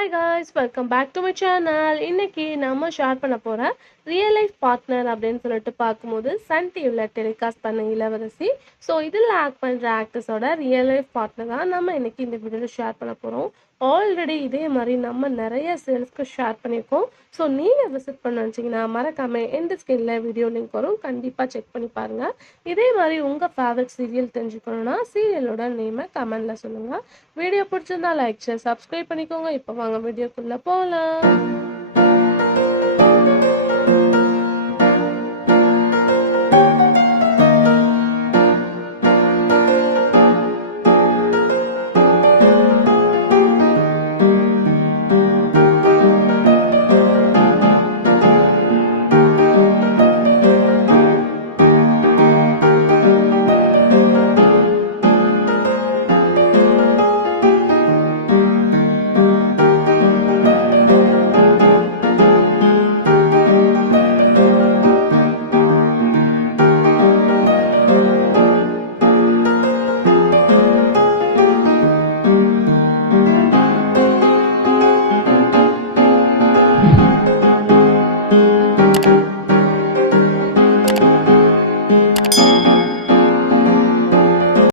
Hi guys, welcome back to my channel. இன்னைக்கு நம்ம share பண்ண போகிற ரியல் லைஃப் பார்ட்னர் அப்படின்னு சொல்லிட்டு பார்க்கும்போது சன் டிவியில் டெலிகாஸ்ட் பண்ண இளவரசி. ஸோ இதில் ஆக்ட் பண்ணுற ஆக்டர்ஸோட ரியல் லைஃப் பார்ட்னர் தான் நம்ம இன்னைக்கு இந்த வீடியோவில் ஷேர் பண்ண போகிறோம். ஆல்ரெடி இதே மாதிரி நம்ம நிறைய சேல்ஸ்க்கு ஷேர் பண்ணியிருக்கோம். ஸோ நீங்கள் விசிட் பண்ண நினச்சிங்கன்னா மறக்காமல் எந்த ஸ்கிரீனில் வீடியோ லிங்க் வரும், கண்டிப்பாக செக் பண்ணி பாருங்கள். இதே மாதிரி உங்கள் ஃபேவரட் சீரியல் தெரிஞ்சுக்கணுன்னா சீரியலோட நேமை கமெண்டில் சொல்லுங்கள். வீடியோ பிடிச்சிருந்தா லைக் ஷேர் சப்ஸ்கிரைப் பண்ணிக்கோங்க. இப்போ வாங்க வீடியோக்குள்ளே போகலாம்.